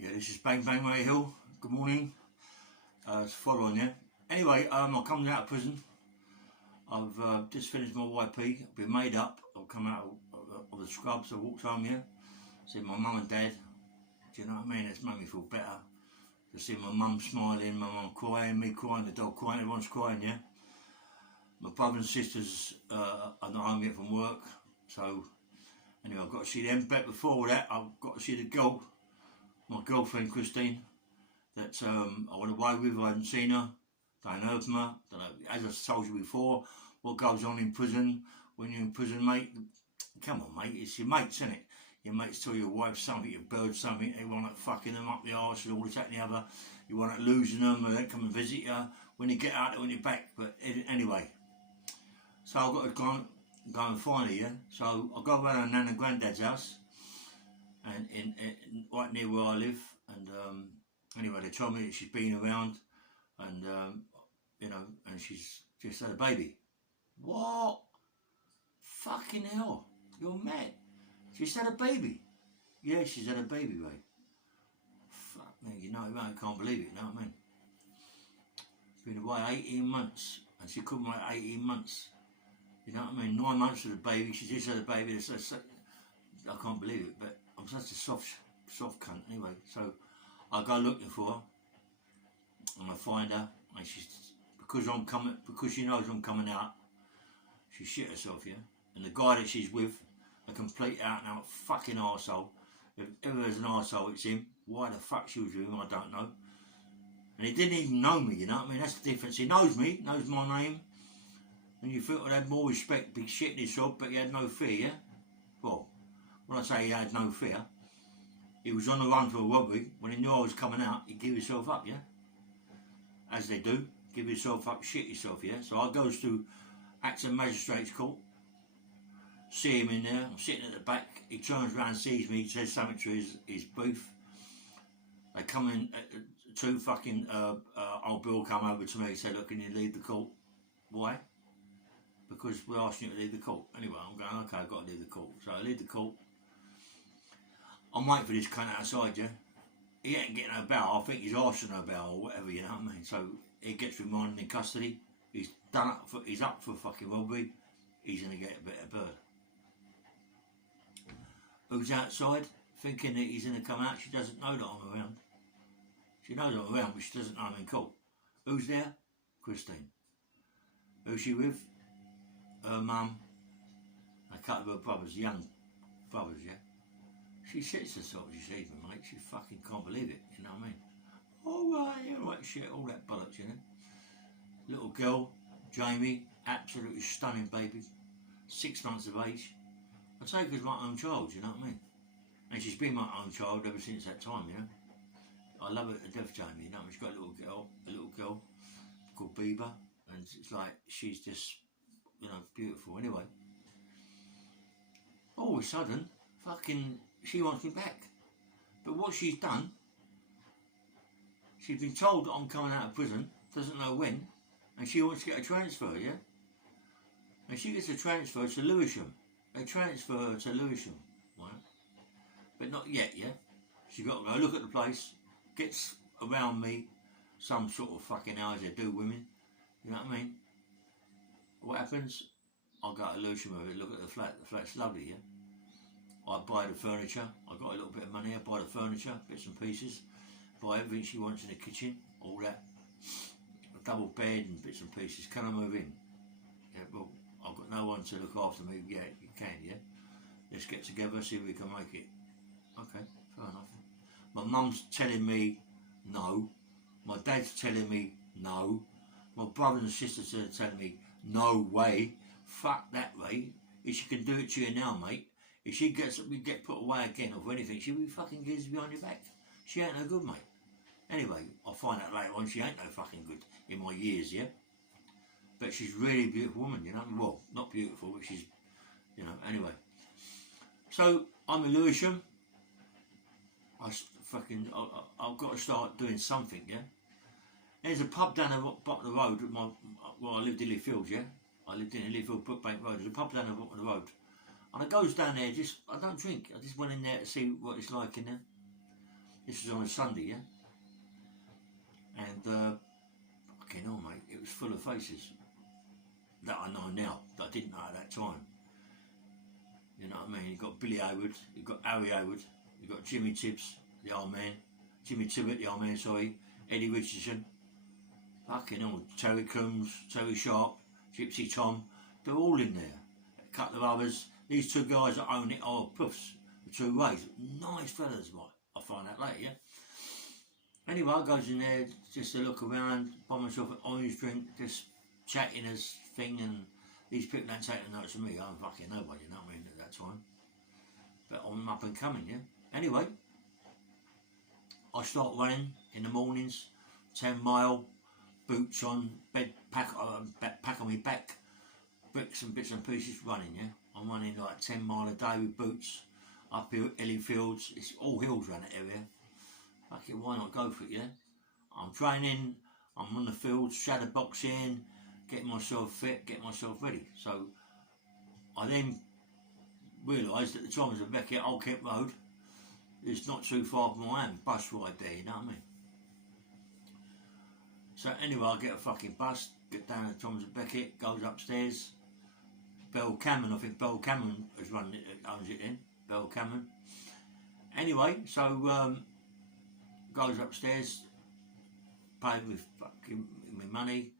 Yeah, this is Bang Bang Ray Hill. Good morning. It's following, yeah. Anyway, I'm coming out of prison. I've just finished my YP. I've been made up. I've come out of the scrubs. I walked home, yeah. See my mum and dad. Do you know what I mean? It's made me feel better. To see my mum smiling, my mum crying, me crying, the dog crying, everyone's crying, yeah. My brother and sisters are not home yet from work. So, anyway, I've got to see them. But before that, I've got to see the girl, my girlfriend Christine, that I went away with. I hadn't seen her, don't know from her. Don't know. As I told you before, what goes on in prison when you're in prison, mate. Come on, mate, it's your mates, isn't it? Your mates tell your wife something, your bird something, they want to fucking them up the arse and all this, that and the other. You want to losing them, or they come and visit you when you get out there, when you're back. But anyway, so I've got to go and find her, yeah. So I go around to Nan and Granddad's house, and in right near where I live, and anyway, they told me that she's been around, and and she's just had a baby. What? Fucking hell! You're mad. She's had a baby. Yeah, she's had a baby, Ray. Fuck me, you know, I can't believe it. You know what I mean? Been away 18 months, and she couldn't wait 18 months. You know what I mean? 9 months of the baby. She just had a baby. I can't believe it, but I'm such a soft cunt anyway. So I go looking for her, and I find her, and she's because she knows I'm coming out. She shit herself, yeah. And the guy that she's with, a complete out and out fucking arsehole. If ever there's an arsehole, it's him. Why the fuck she was with him, I don't know. And he didn't even know me, you know what I mean? That's the difference. He knows me, knows my name. And you thought I'd have more respect, big shit in his job, but he had no fear, yeah? Well, when I say he had no fear, he was on the run for a robbery. When he knew I was coming out, he'd give himself up, yeah? As they do. Give yourself up, shit yourself, yeah? So I goes to Acton Magistrates Court, see him in there, I'm sitting at the back, he turns around, sees me, he says something to his booth. They come in, two fucking, old Bill come over to me, he said, look, can you leave the court? Why? Because we're asking you to leave the court. Anyway, I'm going, okay, I've got to leave the court. So I leave the court. I'm waiting for this cunt outside, yeah? He ain't getting no bail, I think he's asking no bail or whatever, you know what I mean? So he gets remanded in custody, he's up for fucking robbery, he's going to get a bit of bird. Who's outside thinking that he's going to come out? She doesn't know that I'm around. She knows I'm around, but she doesn't know I'm in court. Who's there? Christine. Who's she with? Her mum, a couple of her brothers, young brothers, yeah? She shits herself, she sees me, mate. She fucking can't believe it, you know what I mean? All right, shit, all that bollocks, you know? Little girl, Jamie, absolutely stunning baby, 6 months of age. I take her as my own child, you know what I mean? And she's been my own child ever since that time, you know? I love her to death, Jamie, you know? She's got a little girl called Bieber, and it's like, she's just, you know, beautiful. Anyway, all of a sudden, fucking, she wants me back. But what she's done, she's been told that I'm coming out of prison, doesn't know when, and she wants to get a transfer, yeah? And she gets a transfer to Lewisham. They transfer her to Lewisham, right? But not yet, yeah? She got to go look at the place, gets around me, some sort of fucking hours they do women, you know what I mean? What happens? I go to Lewisham over, look at the flat. The flat's lovely, yeah? I buy the furniture. I got a little bit of money. I buy the furniture, bits and pieces. Buy everything she wants in the kitchen, all that. A double bed and bits and pieces. Can I move in? Yeah, well, I've got no one to look after me. Yeah, you can, yeah? Let's get together, see if we can make it. Okay, fair enough. My mum's telling me no. My dad's telling me no. My brothers and sisters are telling me no way. Fuck that, Ray. If she can do it to you now, mate, if she get put away again or anything, she'll be fucking gives behind your back. She ain't no good, mate. Anyway, I'll find out later on she ain't no fucking good in my years, yeah? But she's really a beautiful woman, you know? Well, not beautiful, but she's, you know, anyway. So, I'm in Lewisham. I've got to start doing something, yeah? There's a pub down the bottom of the road where I lived in Lee Fields, yeah? I lived in Lee Field, Brookbank Road. There's a pub down the bottom of the road. And I goes down there, I don't drink. I just went in there to see what it's like in there. This was on a Sunday, yeah? And, fucking hell, mate, it was full of faces that I know now, that I didn't know at that time. You know what I mean? You've got Billy Hayward, you've got Harry Hayward, you've got Jimmy Tibbs, the old man, Jimmy Tippett, the old man, sorry, Eddie Richardson, fucking hell, Terry Coombs, Terry Sharp, Gypsy Tom, they're all in there. A couple of others. These two guys that own it are puffs, the two ways. Nice fellas, mate. I'll find out later, yeah? Anyway, I goes in there just to look around, buy myself an orange drink, just chatting as thing, and these people don't take the notice of me. I'm fucking nobody, you know what I mean, at that time. But I'm up and coming, yeah? Anyway, I start running in the mornings, 10 mile, boots on, bed pack on my back, bricks and bits and pieces running, yeah? I'm running like 10 mile a day with boots, up here, hilly fields, it's all hills around that area. Fucking why not go for it, yeah? I'm training, I'm on the field, shadow boxing, getting myself fit, getting myself ready. So I then realised at the time as a Beckett, Old Kent Road, it's not too far from where I am, bus ride there, you know what I mean? So anyway, I get a fucking bus, get down to Thomas and Beckett, goes upstairs. Bell Cameron, I think Bell Cameron has run it, owns it then, Bell Cameron. Anyway, so goes upstairs, paid with fucking my money,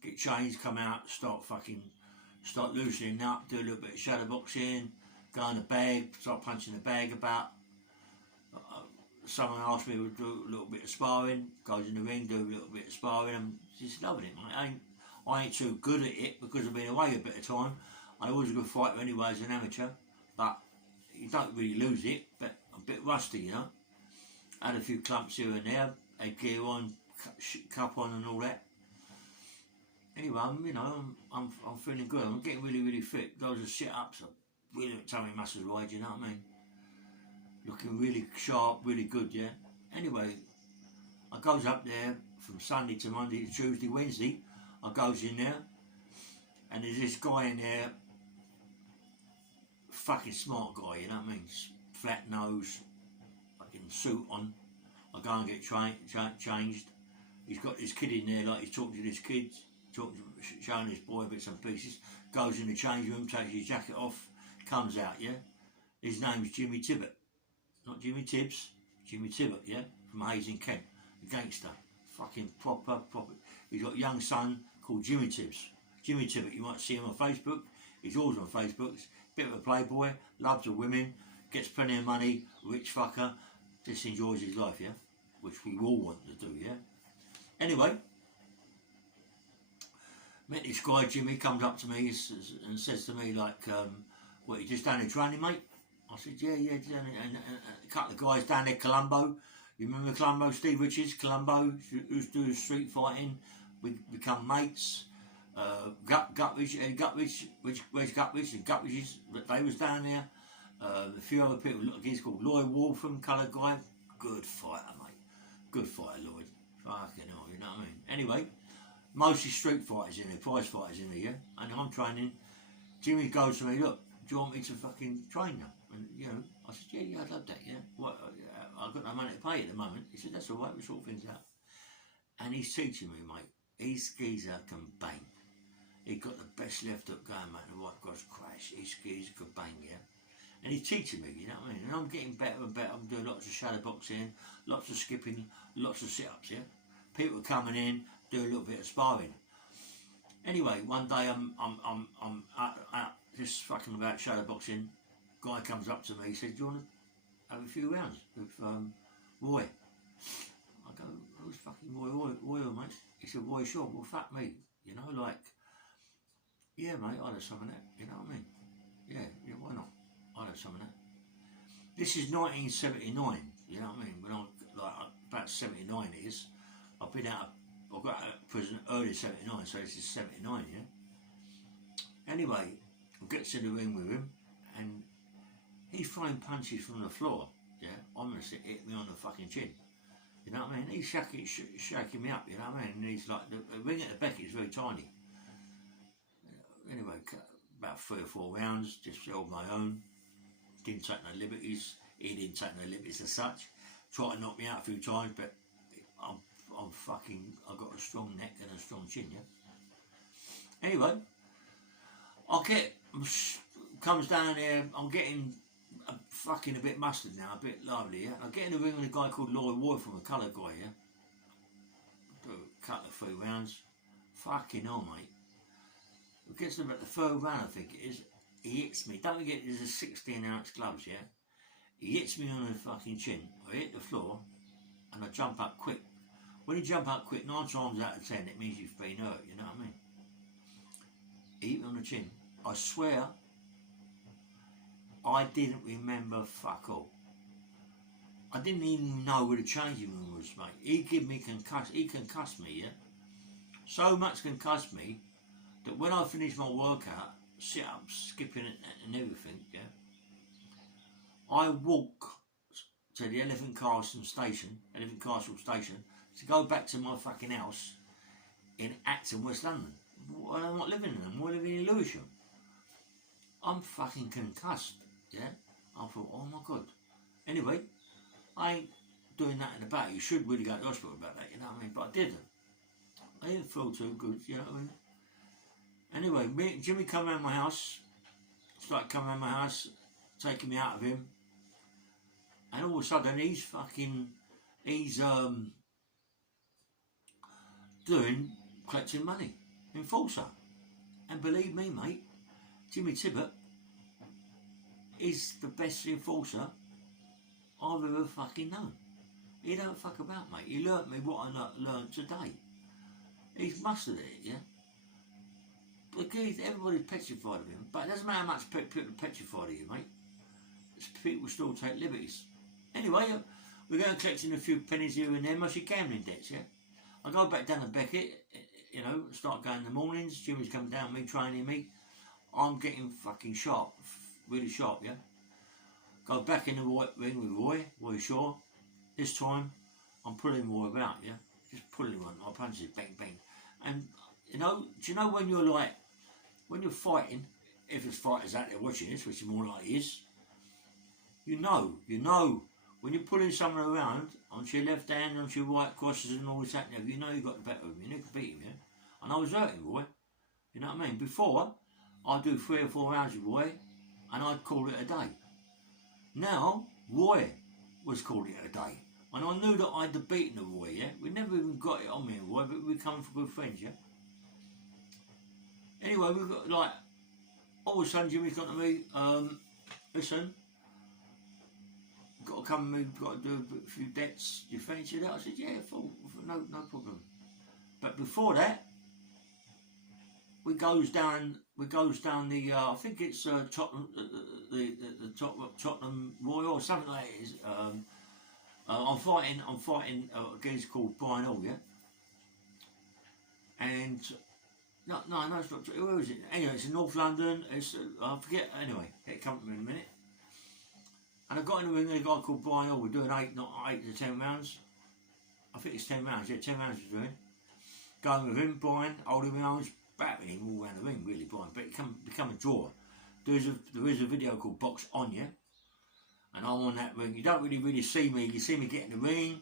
get changed, come out, start loosening up, do a little bit of shadow boxing, go in the bag, start punching the bag about. Someone asked me to do a little bit of sparring, goes in the ring, do a little bit of sparring. I'm just loving it, mate. I ain't too good at it because I've been away a bit of time. I was a good fighter anyway as an amateur, but you don't really lose it, but a bit rusty, you know. Had a few clumps here and there, had gear on, cup on and all that. Anyway, I'm feeling good. I'm getting really, really fit. Those are sit-ups, really tummy muscles wide, you know what I mean? Looking really sharp, really good, yeah. Anyway, I goes up there from Sunday to Monday to Tuesday, Wednesday. I goes in there, and there's this guy in there, fucking smart guy, you know what I mean? Flat nose, fucking suit on. I go and get changed. He's got this kid in there, like he's talking to this kid, showing this boy bits and pieces. Goes in the change room, takes his jacket off, comes out, yeah. His name's Jimmy Tippett. Not Jimmy Tibbs, Jimmy Tippett, yeah, from Hayes in Kent, the Gangster, fucking proper. He's got a young son called Jimmy Tibbs. Jimmy Tippett, you might see him on Facebook. He's always on Facebook. He's a bit of a playboy, loves the women, gets plenty of money, rich fucker, just enjoys his life, yeah, which we all want to do, yeah. Anyway, met this guy, Jimmy, comes up to me and says to me, like, what, you just down in training, mate? I said, yeah, and a couple of guys down there, Colombo. You remember Colombo, Steve Richards, Colombo, who's doing street fighting. We become mates. Gutridge, where's Gutridge? And Gutridge, they was down there. A few other people, he's called Lloyd Wolfram, coloured guy. Good fighter, mate. Good fighter, Lloyd. Fucking hell, you know what I mean? Anyway, mostly street fighters in there, prize fighters in there, yeah? And I'm training. Jimmy goes to me, look, do you want me to fucking train you? And, you know, I said, yeah, I'd love that, yeah. What, I've got no money to pay at the moment. He said, that's all right, we'll sort things out. And he's teaching me, mate. His geezer can bang. He got the best left hook going, mate. The right God's crash. His geezer could bang, yeah. And he's teaching me, you know what I mean? And I'm getting better and better. I'm doing lots of shadow boxing, lots of skipping, lots of sit-ups, yeah. People coming in, do a little bit of sparring. Anyway, one day I'm out just fucking about shadow boxing. Guy comes up to me, he said, do you want to have a few rounds with Roy? I go, who's fucking Roy, mate? He said, Roy Shaw. Well, fuck me, you know, like, yeah, mate, I'd have some of that, you know what I mean? Yeah, why not? I'd have some of that. This is 1979, you know what I mean? When I'm like about 79 it is. I got out of prison early 79, so this is 79, yeah? Anyway, I get to the ring with him, and he's throwing punches from the floor, yeah? Honestly, hit me on the fucking chin. You know what I mean? He's shaking me up, you know what I mean? And he's like, the ring at the back is very tiny. Anyway, about 3 or 4 rounds, just held my own. Didn't take no liberties. He didn't take no liberties as such. tried to knock me out a few times, but I've got a strong neck and a strong chin, yeah. Anyway, comes down here, I'm getting fucking a bit mustard now, a bit lively, yeah. I get in the ring with a guy called Lloyd Ward from a colour guy, yeah. Do a couple of 3 rounds. Fucking hell, mate. It gets to about the 3rd round, I think it is. He hits me. Don't forget, there's a 16-ounce gloves, yeah. He hits me on the fucking chin. I hit the floor, and I jump up quick. When you jump up quick, 9 times out of 10, it means you've been hurt. You know what I mean? He hit me on the chin. I swear, I didn't remember fuck all. I didn't even know where the changing room was, mate. He concussed me, yeah. So much concussed me that when I finished my workout, sit-ups, skipping and everything, yeah, I walk to the Elephant Castle Station to go back to my fucking house in Acton, West London. I'm not living in them, we're living in Lewisham. I'm fucking concussed, yeah. I thought, oh my God. Anyway, I ain't doing that in the back. You should really go to the hospital about that, you know what I mean? But I didn't. I didn't feel too good, you know what I mean? Anyway, me and Jimmy come around my house, started coming around my house, taking me out of him, and all of a sudden he's collecting money, enforcer. And believe me, mate, Jimmy Tippett is the best enforcer I've ever fucking known. He don't fuck about, mate. He learnt me what I learnt today. He's mustered it, yeah? Because everybody's petrified of him, but it doesn't matter how much people are petrified of you, mate. People still take liberties. Anyway, we're going collecting a few pennies here and there, mostly gambling debts, yeah? I go back down to Beckett, you know, start going in the mornings. Jimmy's coming down with me, training me. I'm getting fucking sharp, really sharp, yeah? Go back in the ring with Roy Shaw. This time, I'm pulling Roy about, yeah? Just pulling him on, my punches, bang, bang. And, you know, do you know when you're like, when you're fighting, if there's fighters out there watching this, which more likely is, you know, when you're pulling someone around, onto your left hand, onto your right crosses and all this that, you know you got the better of him, you need to beat him, yeah? And I was hurting Roy, you know what I mean? Before, I'd do 3 or 4 rounds with Roy, and I'd call it a day. Now, Roy was calling it a day. And I knew that I'd beaten the Roy, yeah? We never even got it on me and Roy, but we come for good friends, yeah? Anyway, we've got like, all of a sudden Jimmy's got to me, listen, got to come with me, got to do a few debts, do you fancy that? I said, yeah, no problem. But before that, we goes down the, I think it's Tottenham, the Tottenham Royal or something like it is. I'm fighting a guy called Brian Hall, yeah? And, no, it's not true. Where is it? Anyway, it's in North London. It's, I forget, anyway, it'll come to me in a minute. And I got in the ring with a guy called Brian Hall. We're doing 8 to 10 rounds. I think it's 10 rounds, yeah, 10 rounds we're doing. Going with him, Brian, holding my arms, battering him all around the ring, really, Brian. But it become a draw. There is a video called Box On, yeah? And I'm on that ring. You don't really see me. You see me get in the ring.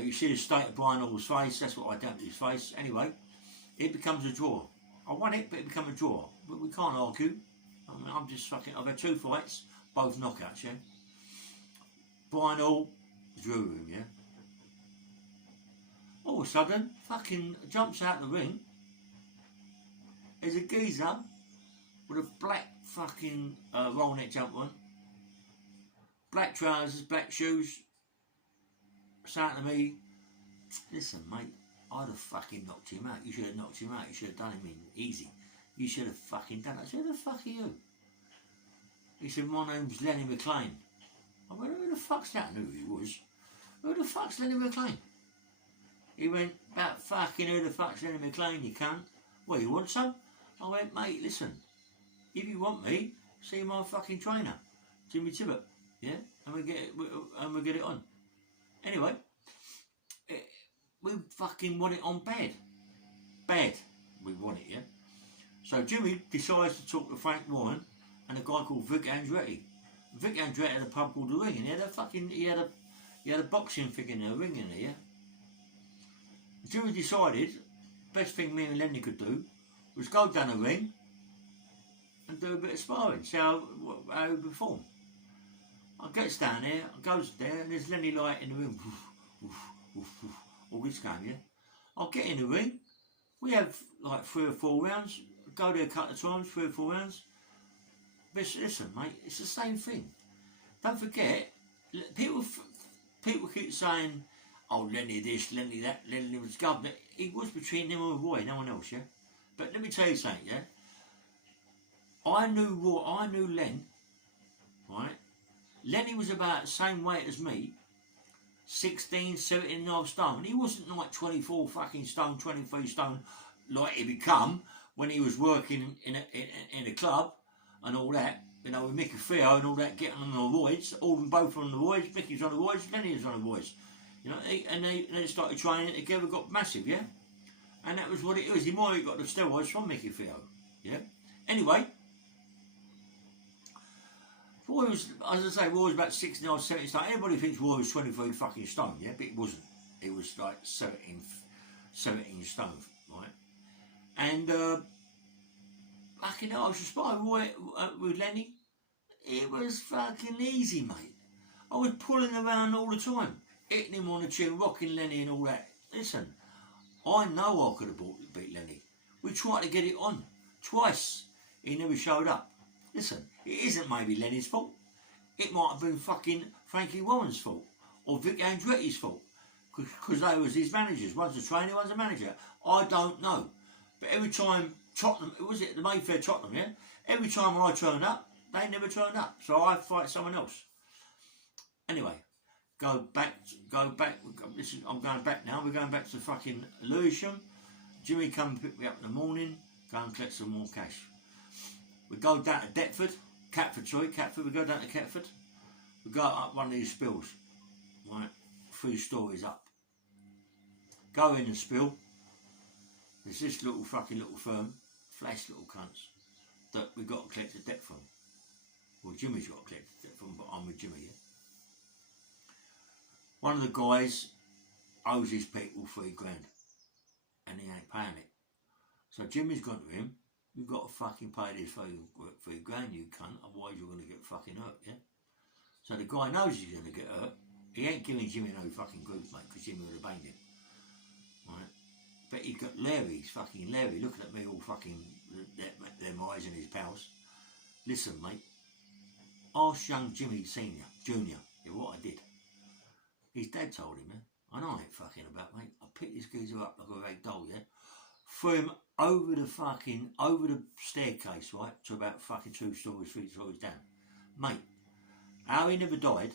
You see the state of Brian Hall's face. That's what I done to his face. Anyway, it becomes a draw. I won it, but it became a draw. But we can't argue. I mean, I'm just fucking... I've had 2 fights, both knockouts, yeah? Brian Hall drew him, yeah? All of a sudden, fucking jumps out the ring. There's a geezer with a black fucking roll neck jumper on. Black trousers, black shoes, saying to me, listen mate, I'd have fucking knocked him out. You should have knocked him out. You should have done him in easy. You should have fucking done it. I said, who the fuck are you? He said, my name's Lenny McLean. I went, who the fuck's that? I knew who he was. Who the fuck's Lenny McLean? He went, about fucking who the fuck's Lenny McLean, you cunt? Well, you want some? I went, mate, listen, if you want me, see my fucking trainer, Jimmy Tippett. Yeah, and we get it on. Anyway, we fucking want it on bad. We want it, yeah. So Jimmy decides to talk to Frank Ryan and a guy called Vic Andretti. Vic Andretti had a pub called The Ring, and he he had a boxing thing in there, a ring in there, yeah? Jimmy decided, best thing me and Lenny could do was go down the ring and do a bit of sparring, see how he performed. I gets down there, I goes there, and there's Lenny like in the ring, all this game, yeah? I'll get in the ring, we have like 3 or 4 rounds, go there a couple of times, 3 or 4 rounds. But listen, mate, it's the same thing. Don't forget, people keep saying, oh, Lenny this, Lenny that, Lenny was governor. It was between him and Roy, no one else, yeah? But let me tell you something, yeah? I knew Roy, I knew Len, right? Lenny was about the same weight as me, 16, 17 and a half stone. He wasn't like 24 fucking stone, 23 stone like he become when he was working in a club and all that, you know, with Mickey Theo and all that, getting on the roids, all them both on the roids, Mickey's on the roids, Lenny was on the roids. You know, and they started training together, got massive, yeah? And that was what it was. He might have got the steroids from Mickey Theo, yeah? Anyway, Roy was, as I say, Roy was about 16 or 17 stone. Everybody thinks Roy was 23 fucking stone, yeah? But it wasn't. It was like 17 stone, right? And, fucking hell, I was sparring Roy with Lenny. It was fucking easy, mate. I was pulling around all the time, hitting him on the chin, rocking Lenny and all that. Listen, I know I could have beat Lenny. We tried to get it on twice. He never showed up. Listen, it isn't maybe Lenny's fault. It might have been fucking Frankie Warren's fault or Vic Andretti's fault because they was his managers. One's a trainer, one's a manager. I don't know. But every time Tottenham, was it the Mayfair Tottenham, yeah? Every time I turned up, they never turned up. So I fight someone else. Anyway, go back. I'm going back now. We're going back to fucking Lewisham. Jimmy come and pick me up in the morning, go and collect some more cash. We go down to Catford. We go down to Catford. We go up one of these spills, right, 3 stories up. Go in and spill. There's this little firm, flash little cunts, that we got to collect the debt from. Well, Jimmy's got to collect the debt from, but I'm with Jimmy, yeah? One of the guys owes his people $3 grand, and he ain't paying it. So Jimmy's gone to him, you've got to fucking pay this $3 grand, you cunt, otherwise you're going to get fucking hurt, yeah? So the guy knows he's going to get hurt. He ain't giving Jimmy no fucking grief, mate, because Jimmy would have banged him, right? But he got Larry, he's fucking Larry, looking at me all fucking, them eyes and his pals. Listen, mate, ask young Jimmy Junior, yeah, what I did. His dad told him, yeah? And I ain't fucking about, mate. I picked this geezer up like a rag doll, yeah? Threw him over the staircase, right, to about fucking 2 stories, 3 stories down. Mate, how he never died,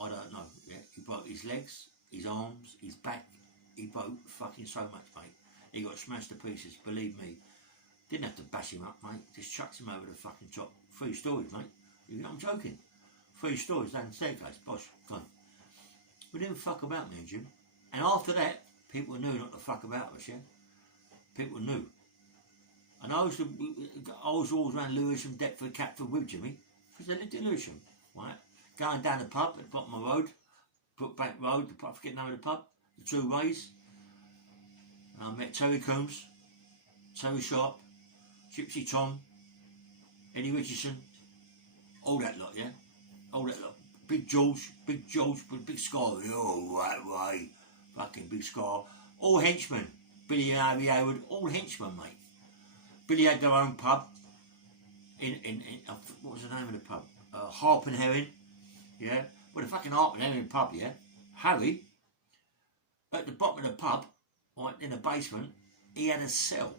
I don't know, yeah? He broke his legs, his arms, his back. He broke fucking so much, mate. He got smashed to pieces, believe me. Didn't have to bash him up, mate. Just chucked him over the fucking top. 3 stories, mate. You know, I'm joking. 3 stories down the staircase. Bosh, gone. We didn't fuck about, me and Jim. And after that, people knew not to fuck about us, yeah? People knew. And I was always around Lewisham, Deptford, Catford with Jimmy, because they lived in Lewisham, right? Going down the pub at the bottom of the road, Brookbank Road, I forget the name of the pub, the 2 Ways. And I met Terry Coombs, Terry Sharp, Gypsy Tom, Eddie Richardson, all that lot, yeah? All that lot. Big George, Big Scar, oh, right way, fucking Big Scar. All henchmen, Billy and Harvey Hayward, all henchmen, mate. Billy had their own pub, in what was the name of the pub? Harp and Herring, yeah? Well, the fucking Harp and Herring pub, yeah? Harry, at the bottom of the pub, right, in the basement, he had a cell.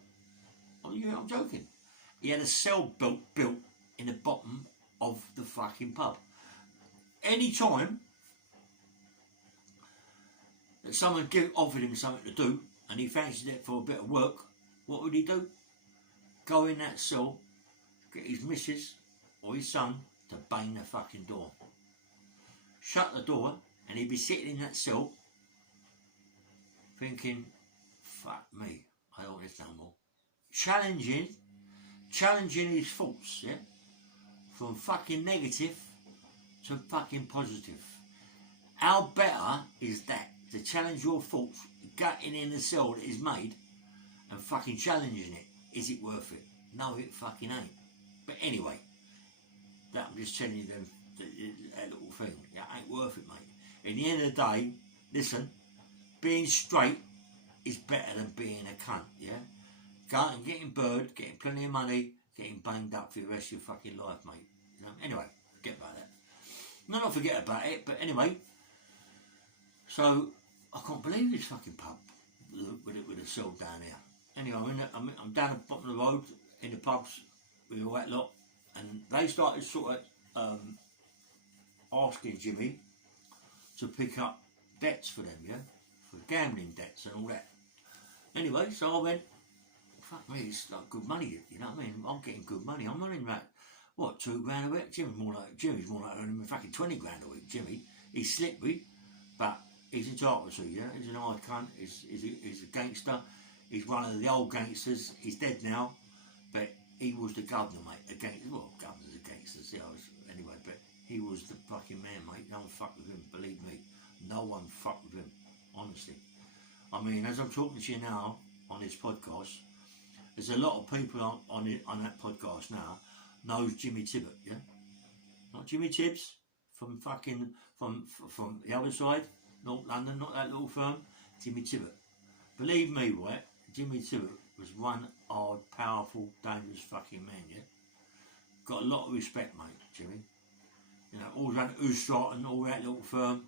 I'm joking. He had a cell built in the bottom of the fucking pub. Any time that someone offered him something to do and he fancied it for a bit of work, what would he do? Go in that cell, get his missus or his son to bang the fucking door. Shut the door and he'd be sitting in that cell thinking, fuck me, I don't want this no more. Challenging his thoughts, yeah? From fucking negative to fucking positive. How better is that to challenge your thoughts, getting in the cell that is made and fucking challenging it? Is it worth it? No, it fucking ain't. But anyway, that I'm just telling you them that little thing. It ain't worth it, mate. In the end of the day, listen, being straight is better than being a cunt, yeah? Go out and getting bird, getting plenty of money, getting banged up for the rest of your fucking life, mate. You know? Anyway, forget about that. No, not forget about it, but anyway. So, I can't believe this fucking pub with a cell down here. Anyway, I'm down at the bottom of the road in the pubs with all that lot, and they started sort of asking Jimmy to pick up debts for them, yeah? For gambling debts and all that. Anyway, so I went, fuck me, it's like good money, you know what I mean? I'm getting good money. I'm earning about, what, $2 grand a week? Jimmy's more like earning fucking 20 grand a week, Jimmy. He's slippery, but he's entitled to, yeah? He's an hard cunt, he's a gangster. He's one of the old gangsters. He's dead now, but he was the governor, mate. A gangster, well, governors are gangsters, yeah, anyway, but he was the fucking man, mate. No one fucked with him, believe me. No one fucked with him, honestly. I mean, as I'm talking to you now on this podcast, there's a lot of people on that podcast now knows Jimmy Tippett, yeah? Not Jimmy Tibbs from the other side, North London, not that little firm, Jimmy Tippett. Believe me, right, Jimmy Tippett was one hard, powerful, dangerous fucking man, yeah? Got a lot of respect, mate, Jimmy. You know, all that Oostrot and all that little firm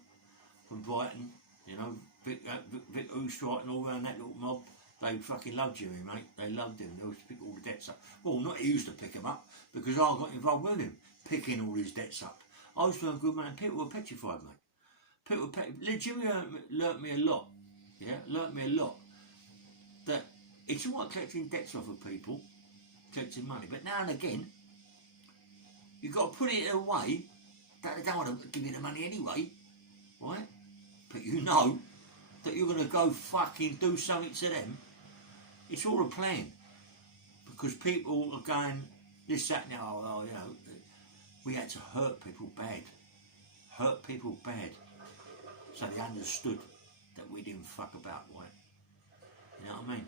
from Brighton, you know, Vic Oostrot and all around that little mob, they fucking loved Jimmy, mate. They loved him. They used to pick all the debts up. Well, not he used to pick them up, because I got involved with him, picking all his debts up. I was doing good, man. People were petrified, mate. People were petrified. Jimmy learnt me a lot, yeah? Learnt me a lot. That it's all right collecting debts off of people, collecting money, but now and again, you've got to put it in a way that they don't want to give you the money anyway, right? But you know that you're going to go fucking do something to them. It's all a plan. Because people are going, this, that, and oh, you know, we had to hurt people bad. Hurt people bad. So they understood that we didn't fuck about, right? You know what I mean?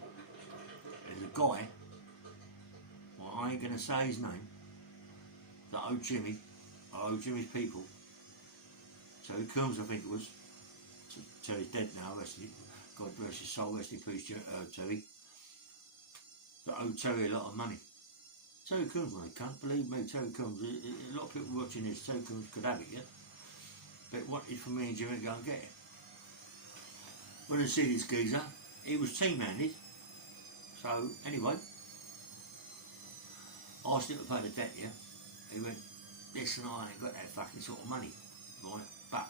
There's a guy, well, I ain't going to say his name, that owed Jimmy, I owe Jimmy's people, Terry Coombs, I think it was. Terry's dead now, God bless his soul, rest in peace, Terry. That owed Terry a lot of money. Terry Coombs, I can't believe me, Terry Coombs, a lot of people watching this, Terry Coombs could have it, yeah? But wanted for me and Jimmy to go and get it. When I see this geezer, he was team-handed. So, anyway, I asked him to pay the debt, yeah? He went, listen, I ain't got that fucking sort of money, right? But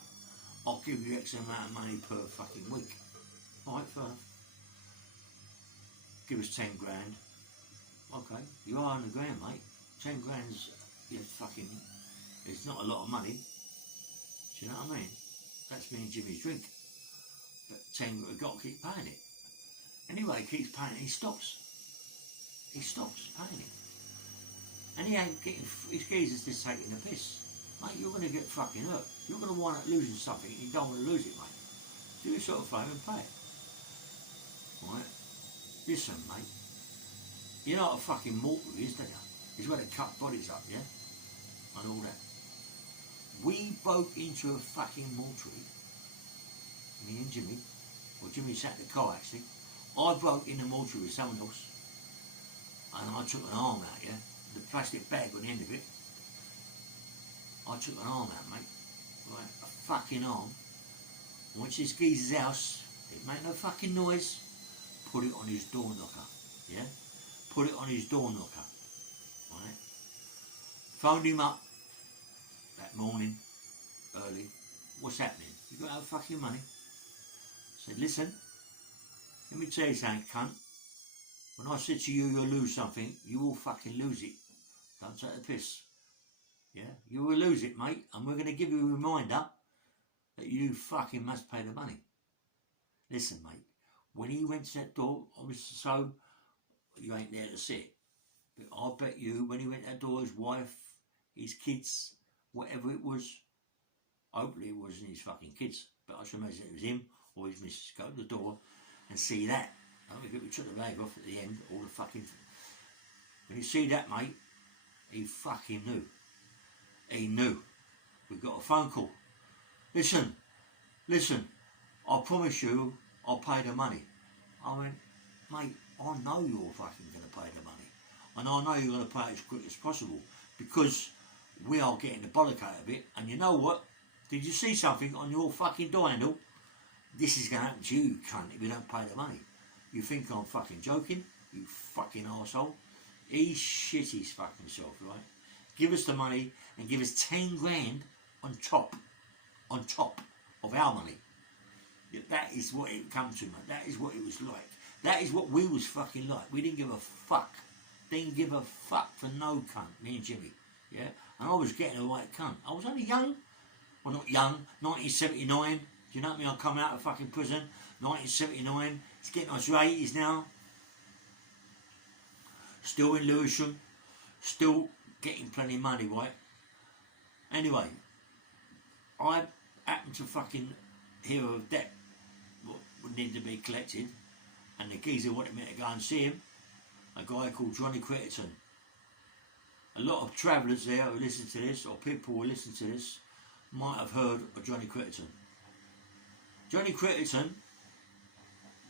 I'll give you X amount of money per fucking week. Right, fair enough. Give us 10 grand. Okay, you are 100 grand, mate. 10 grand's, yeah, fucking, it's not a lot of money. Do you know what I mean? That's me and Jimmy's drink. But 10, we've got to keep paying it. Anyway, he keeps paying it, he stops. He stops paying it. And he ain't getting, his geezer's just taking the piss. Mate, you're going to get fucking hurt. You're going to wind up losing something, you don't want to lose it, mate. Do yourself a favour and pay it. Right? Listen, mate. You know what a fucking mortuary is, don't you? It's where they cut bodies up, yeah? And all that. We broke into a fucking mortuary. Me and Jimmy. Well, Jimmy sat in the car, actually. I broke in the mortuary with someone else. And I took an arm out, yeah? The plastic bag on the end of it. I took an arm out, mate. Right? A fucking arm. Once this geezer's house, it made no fucking noise. Put it on his door knocker, yeah? Put it on his door knocker, right? Phoned him up that morning, early. What's happening? You got our fucking money? Said, listen, let me tell you something, cunt. When I said to you, you'll lose something, you will fucking lose it. Don't take the piss. Yeah? You will lose it, mate, and we're going to give you a reminder that you fucking must pay the money. Listen, mate, when he went to that door, obviously, so you ain't there to see it. But I bet you, when he went to that door, his wife, his kids, whatever it was, Hopefully it wasn't his fucking kids, but I should imagine it was him or his missus. Go to the door and see that. I think if we took the bag off at the end, all the fucking... When you see that, mate, he fucking knew. He knew. We got a phone call. Listen, I promise you I'll pay the money. I went, mate, I know you're fucking going to pay the money. And I know you're going to pay it as quick as possible because we are getting the bollock out of it. And you know what? Did you see something on your fucking door handle? This is going to happen to you, cunt, if you don't pay the money. You think I'm fucking joking? You fucking arsehole. He shit his fucking self, right? Give us the money and give us 10 grand on top of our money. That is what it come to, man. That is what it was like. That is what we was fucking like. We didn't give a fuck. Didn't give a fuck for no cunt, me and Jimmy. Yeah? And I was getting a right cunt. I was only young. Well, not young. 1979. Do you know what I mean? I come out of fucking prison. 1979. It's getting on to 80s now. Still in Lewisham. Still getting plenty of money, right? Anyway, I happened to fucking hear of debt what would need to be collected, and the geezer wanted me to go and see him, a guy called Johnny Critterton. A lot of travellers there who listen to this, or people who listen to this, might have heard of Johnny Critterton. Johnny Critterton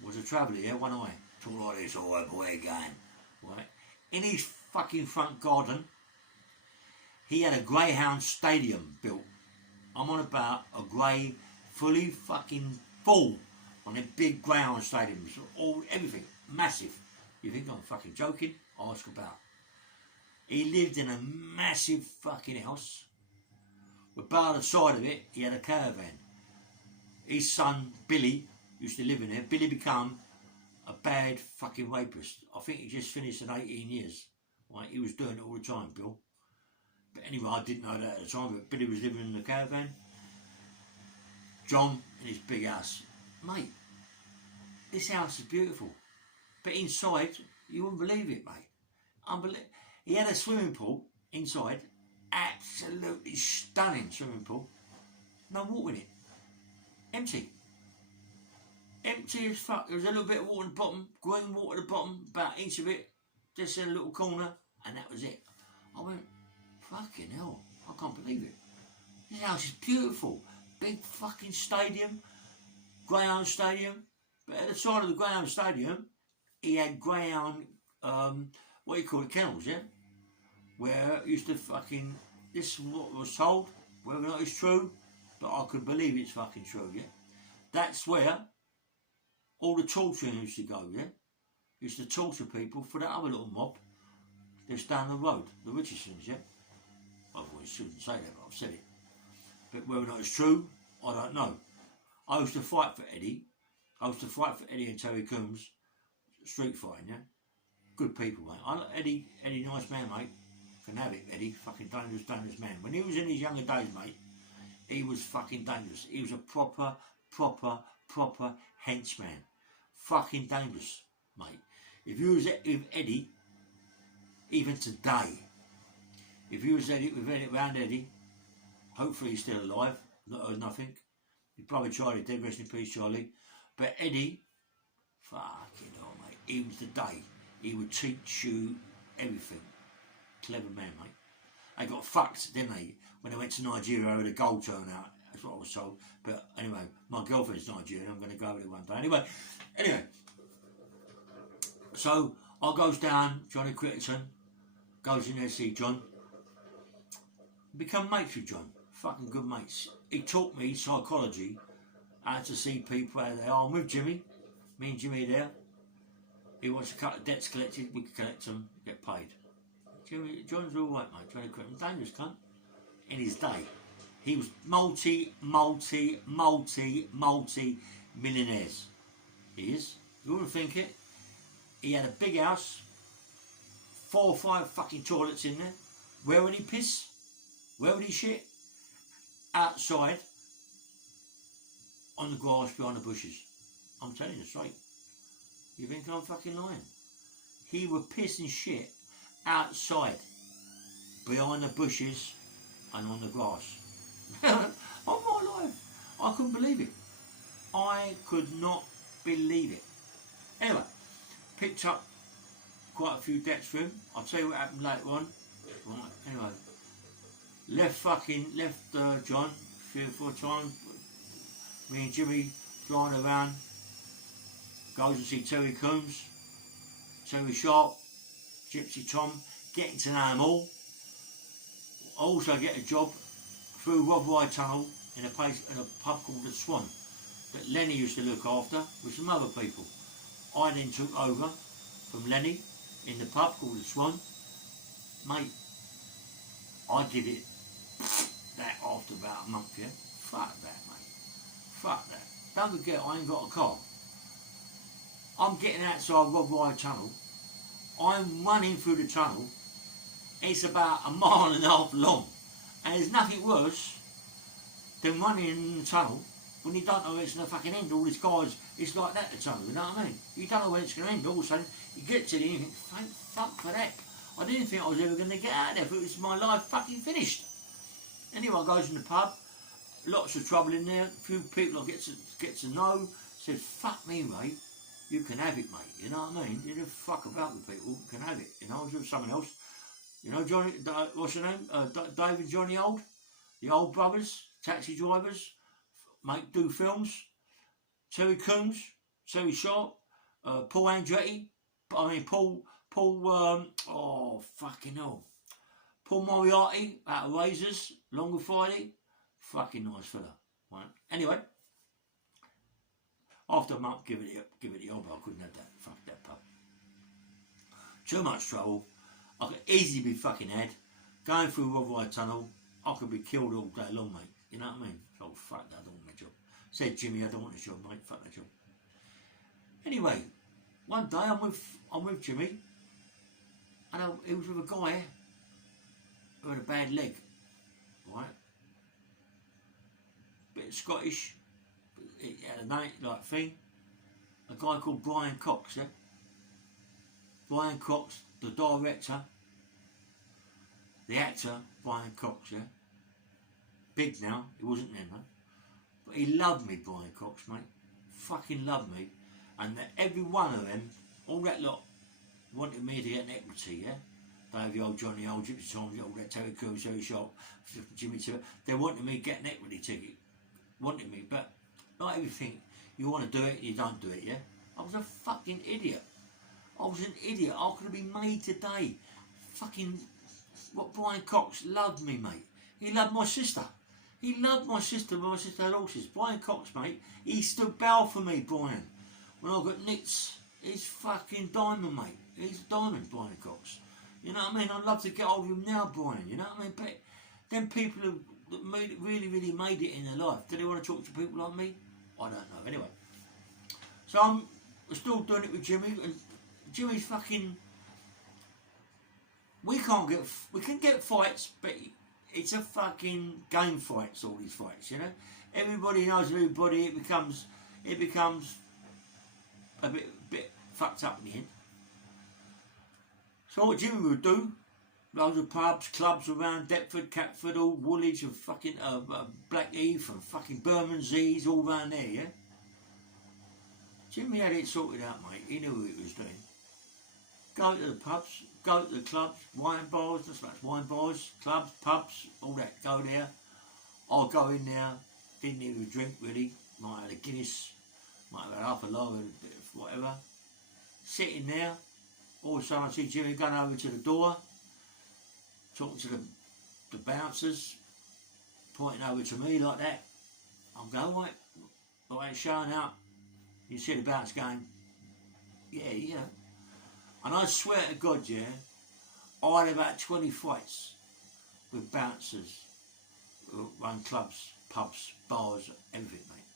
was a traveller, yeah, one eye. Talk like this, all right, boy, again, right? In his fucking front garden, he had a Greyhound stadium built. I'm on about a grey, fully fucking full on them big Greyhound stadiums, all everything, massive. You think I'm fucking joking? Ask about. He lived in a massive fucking house. But by the side of it, he had a caravan. His son, Billy, used to live in there. Billy became a bad fucking rapist. I think he just finished in 18 years. Right? He was doing it all the time, Bill. But anyway, I didn't know that at the time, but Billy was living in the caravan. John in his big house. Mate, this house is beautiful. But inside, you wouldn't believe it, mate. He had a swimming pool inside. Absolutely stunning swimming pool. No water in it. Empty. Empty as fuck. There was a little bit of water at the bottom, green water at the bottom, about an inch of it, just in a little corner, and that was it. I went, fucking hell, I can't believe it. This house is beautiful. Big fucking stadium, Greyhound stadium. But at the side of the Greyhound stadium, he had Greyhound, what do you call it, kennels, yeah? Where used to fucking, this is what was told, whether or not it's true, but I could believe it's fucking true, yeah? That's where all the torturing used to go, yeah? Used to torture people for that other little mob that's down the road, the Richardsons, yeah? I shouldn't say that, but I've said it. But whether or not it's true, I don't know. I used to fight for Eddie. I used to fight for Eddie and Terry Coombs, street fighting, yeah? Good people, mate. Eddie, nice man, mate. Can have it, Eddie. Fucking dangerous man. When he was in his younger days, mate, he was fucking dangerous. He was a proper henchman. Fucking dangerous, mate. If you was with Eddie, even today, if you was around Eddie, hopefully he's still alive, not heard nothing. His brother Charlie, dead, rest in peace, Charlie. But Eddie, fucking hell, mate. He was the day. He would teach you everything. Clever man, mate. They got fucked, didn't they? When they went to Nigeria with a gold turnout. That's what I was told. But anyway, my girlfriend's Nigerian. I'm going to go over there one day. Anyway. So I goes down, Johnny Critterton, goes in there to see John. Become mates with John. Fucking good mates. He taught me psychology, how to see people how they are. I'm with Jimmy. Me and Jimmy there. He wants a couple of debts collected. We can collect them, get paid. John's all right, mate. Johnny Critterton, dangerous cunt. In his day, he was multi millionaires. He is. You wouldn't think it. He had a big house, 4 or 5 fucking toilets in there. Where would he piss? Where would he shit? Outside, on the grass behind the bushes. I'm telling you straight. You think I'm fucking lying? He would piss and shit outside, behind the bushes and on the grass. on my life. I couldn't believe it. I could not believe it. Anyway, picked up quite a few debts for him. I'll tell you what happened later on. Right, anyway. Left John 3 or 4 times. Me and Jimmy flying around. Goes and see Terry Coombs, Terry Sharp, Gypsy Tom, getting to know them all. I also get a job through Rob Rye Tunnel in a pub called the Swan that Lenny used to look after with some other people. I then took over from Lenny in the pub called the Swan. Mate, I did it that after about a month, yeah? Fuck that, mate. Fuck that. Don't forget, I ain't got a car. I'm getting outside Rob Rye Tunnel. I'm running through the tunnel. It's about 1.5 miles long. And there's nothing worse than running in the tunnel when you don't know where it's going to fucking end. All these guys, it's like that, the tunnel, you know what I mean? You don't know where it's going to end. All of a sudden, you get to the end and you think, thank fuck for that. I didn't think I was ever going to get out of there, but it was my life fucking finished. Anyway, I goes in the pub, lots of trouble in there, a few people I get to know, said, fuck me, mate, you can have it, mate, you know what I mean? You don't fuck about with people, you can have it, you know, I was with someone else. You know, Johnny, what's her name? Dave and Johnny Old, the Old Brothers, taxi drivers, do films, Terry Coombs, Terry Sharp, Paul Andretti, Paul, oh fucking hell, Paul Moriarty out of Razors, Longer Friday, fucking nice fella. Right. Anyway, after a month, give it the elbow. I couldn't have that. Fuck that pub. Too much trouble. I could easily be fucking had. Going through Rob Rye Tunnel, I could be killed all day long, mate. You know what I mean? So fuck that. I don't want my job. Said Jimmy, I don't want a job, mate. Fuck that job. Anyway, one day I'm with Jimmy. And he was with a guy who had a bad leg, right? Bit Scottish, he had a name like thing. A guy called Brian Cox, yeah? Brian Cox, the director, the actor, Brian Cox, yeah? Big now, he wasn't then, mate. But he loved me, Brian Cox, mate. Fucking loved me. And every one of them, all that lot, wanted me to get an equity, yeah? Davey Old, Johnny Old, Gypsy Tom, all that Terry Coombs, Terry Sharp, Jimmy Tippett. They wanted me to get an equity ticket. Wanted me, but not everything. You want to do it, you don't do it, yeah? I was a fucking idiot. I was an idiot. I could have been made today. Fucking, what Brian Cox loved me, mate. He loved my sister. He loved my sister when my sister had horses. Brian Cox, mate, he stood bow for me, Brian. When I got nicked, he's fucking diamond, mate. He's a diamond, Brian Cox. You know what I mean? I'd love to get hold of him now, Brian. You know what I mean? But them people that made it, really made it in their life, do they want to talk to people like me? I don't know. Anyway, so I'm still doing it with Jimmy, and Jimmy's fucking. We can get fights, but it's a fucking game fights. All these fights, you know. Everybody knows everybody. It becomes a bit fucked up in the end. So what Jimmy would do, loads of pubs, clubs around Deptford, Catford, all Woolwich and fucking Blackheath and fucking Bermondsey's, all round there, yeah? Jimmy had it sorted out, mate. He knew what he was doing. Go to the pubs, go to the clubs, wine bars, that's much wine bars, clubs, pubs, all that. Go there. I'll go in there, didn't even drink really. Might have had a Guinness, might have had half a lager, a bit of whatever. Sitting there. All of a sudden I see Jimmy going over to the door, talking to the bouncers, pointing over to me like that. I'm going, right, showing out. You see the bouncer going, yeah. And I swear to God, yeah, I had about 20 fights with bouncers who run clubs, pubs, bars, everything, mate.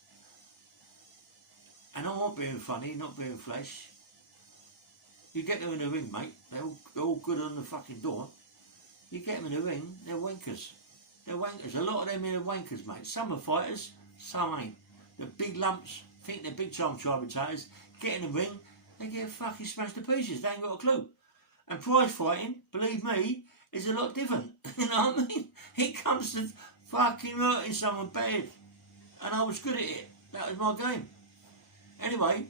And I'm not being funny, not being flash. You get them in the ring, mate, they're all good on the fucking door. You get them in the ring, they're wankers. They're wankers. A lot of them are wankers, mate. Some are fighters, some ain't. The big lumps, think they're big time tributators, get in the ring, they get fucking smashed to pieces. They ain't got a clue. And prize fighting, believe me, is a lot different. You know what I mean? It comes to fucking hurting someone bad. And I was good at it. That was my game. Anyway,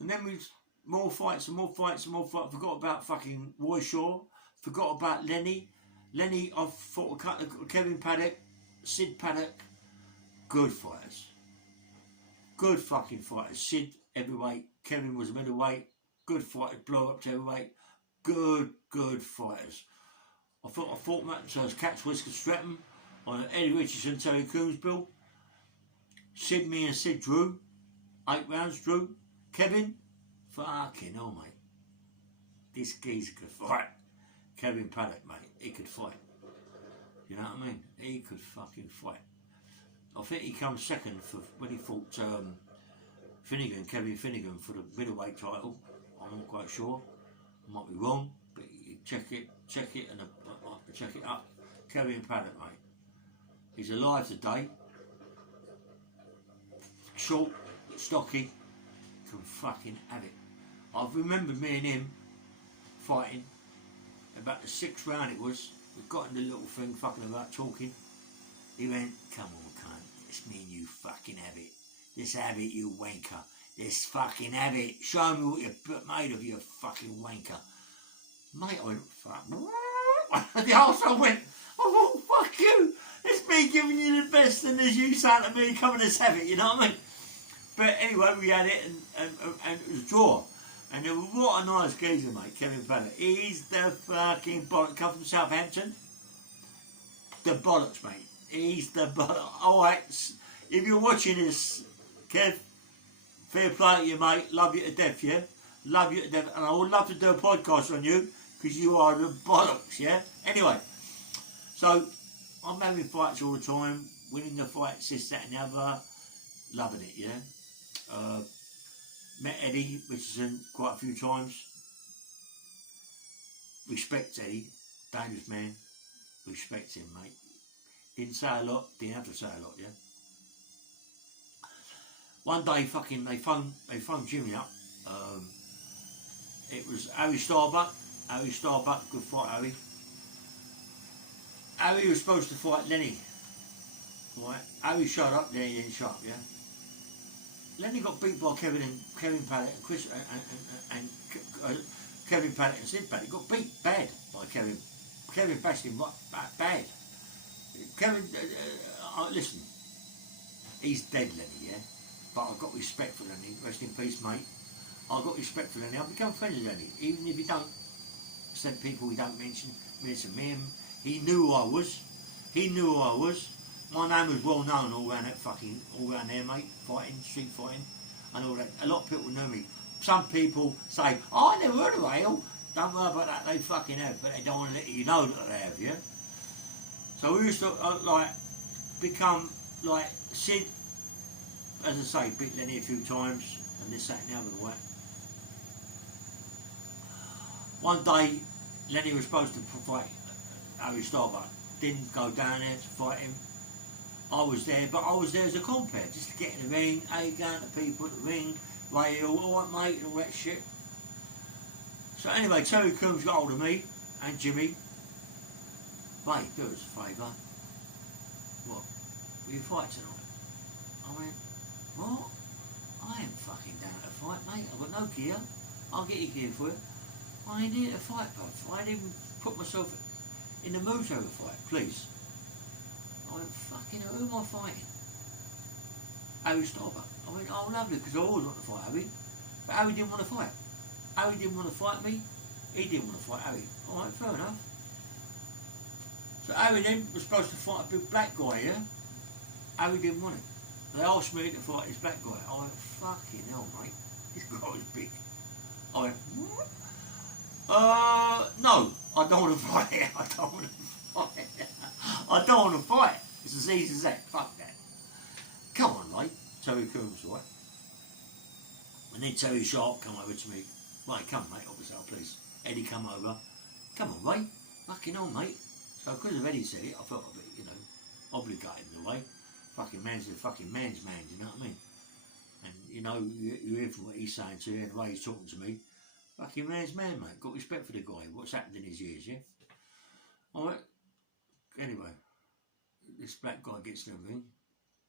and then we more fights and more fights and more fights. Forgot about fucking Roy Shaw. Forgot about Lenny. Lenny, I fought with Kevin Paddock, Sid Paddock. Good fighters. Good fucking fighters. Sid, heavyweight. Kevin was middleweight. Good fighters. Blow up to heavyweight. Good fighters. I fought Matt Catch Whisker Stratton on Eddie Richardson, Terry Coombs bill. Sid, me and Sid drew. 8 rounds drew. Kevin, fucking hell, mate. This geezer could fight. Kevin Paddock, mate, he could fight. You know what I mean? He could fucking fight. I think he comes second for when he fought Finnegan, Kevin Finnegan, for the middleweight title. I'm not quite sure. I might be wrong, but you check it, and check it up. Kevin Paddock, mate. He's alive today. Short, stocky, can fucking have it. I've remembered me and him fighting. About the 6th round it was. We got in the little thing, fucking about talking. He went, come on, cunt. It's me and you fucking have it. Just have it, you wanker. Just fucking have it. Show me what you're made of, you fucking wanker. Mate, I went, fuck. The arsehole went, oh, fuck you. It's me giving you the best, and there's you saying to me, come and just have it, you know what I mean? But anyway, we had it, and it was a draw. And what a nice geezer, mate, Kevin Paddock. He's the fucking bollock. Come from Southampton. The bollocks, mate. He's the bollocks. Alright, if you're watching this, Kev, fair play to you, mate. Love you to death, yeah? Love you to death. And I would love to do a podcast on you, because you are the bollocks, yeah? Anyway, so I'm having fights all the time, winning the fights, this, that and the other. Loving it, yeah? Met Eddie Richardson quite a few times. Respect Eddie, dangerous man. Respect him, mate. Didn't say a lot, didn't have to say a lot, yeah. One day, fucking, they phoned Jimmy up. It was Harry Starbuck. Harry Starbuck, good fight, Harry. Harry was supposed to fight Lenny. Right? Harry showed up, then he didn't show up, yeah. Lenny got beat by Kevin Paddock and Chris and Kevin Paddock and Sid Paddock. Got beat bad by Kevin. Kevin bashed him bad. Kevin, listen, he's dead, Lenny, yeah. But I've got respect for Lenny. Rest in peace, mate. I've got respect for Lenny. I've become friends with Lenny, even if you don't. Said people he don't mention me and him. He knew who I was. He knew who I was. My name was well known all around there, mate, street fighting, and all that. A lot of people knew me. Some people say, oh, I never heard of Ale. Don't worry about that, they fucking have, but they don't want to let you know that they have, yeah? So we used to, become, like, Sid, as I say, beat Lenny a few times, and this, that, and the other, right? One day, Lenny was supposed to fight Harry Starbuck. Didn't go down there to fight him. I was there, but I was there as a compere, just to get in the ring, how you going to people at the ring, Ray, alright mate, and all that shit. So anyway, Terry Coombs got hold of me, and Jimmy. Ray, do us a favour. What? Will you fight tonight? I went, what? I ain't fucking down to fight, mate. I've got no gear. I'll get your gear for you. I ain't here to fight, bruv. I didn't even put myself in the mood to have a fight, please. I went, fucking hell, who am I fighting? Harry Starbuck. I went, oh, lovely, because I always want to fight Harry. But Harry didn't want to fight. Harry didn't want to fight me. He didn't want to fight Harry. All right, fair enough. So Harry then was supposed to fight a big black guy, yeah? Harry didn't want it. They asked me to fight this black guy. I went, fucking hell, mate. This guy was big. I went, what? No, I don't want to fight. I don't want to fight. I don't want to fight. It's as easy as that. Fuck that. Come on, mate. Terry Coombs, right? And then Terry Sharp come over to me. Right, come, mate, obviously, please. Eddie come over. Come on, mate. Fucking on, mate. So, because of Eddie said it, I felt a bit, you know, obligated in a way. Fucking man's the fucking man's man, you know what I mean? And, you know, you hear from what he's saying to you and the way he's talking to me. Fucking man's man, mate. Got respect for the guy. What's happened in his years, yeah? Alright. Anyway. this black guy gets in the ring,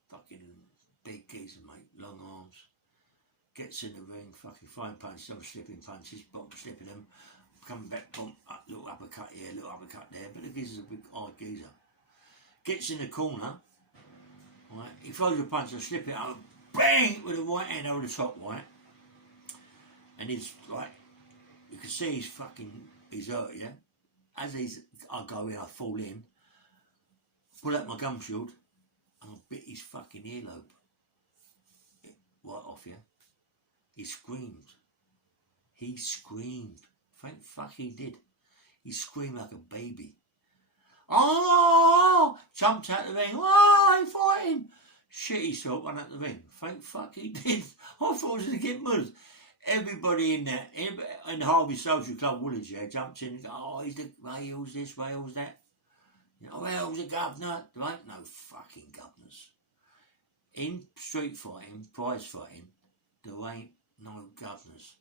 fucking big geezer, mate, long arms, gets in the ring, fucking throwing punches, I'm slipping punches, bump, slipping them, coming back, bump, up, little uppercut here, little uppercut there, but the geezer's a big hard geezer. Gets in the corner, right, he throws a punch, I slip it out, bang, with the right hand over the top, right, and he's like, you can see he's hurt, yeah. As I go in, I fall in, pull out my gum shield, and I bit his fucking earlobe right off, yeah. He screamed. He screamed. Thank fuck he did. He screamed like a baby. Oh! Jumped out the ring. Oh, I'm fighting. Shit himself, went out the ring. Thank fuck he did. I thought I was going to get murdered. Everybody in there, in the Harvey Social Club Woolwich, yeah, jumped in and go, oh, he's the Wales this, Wales that. You know, Wales the governor. There ain't no fucking governors. In street fighting, prize fighting, there ain't no governors.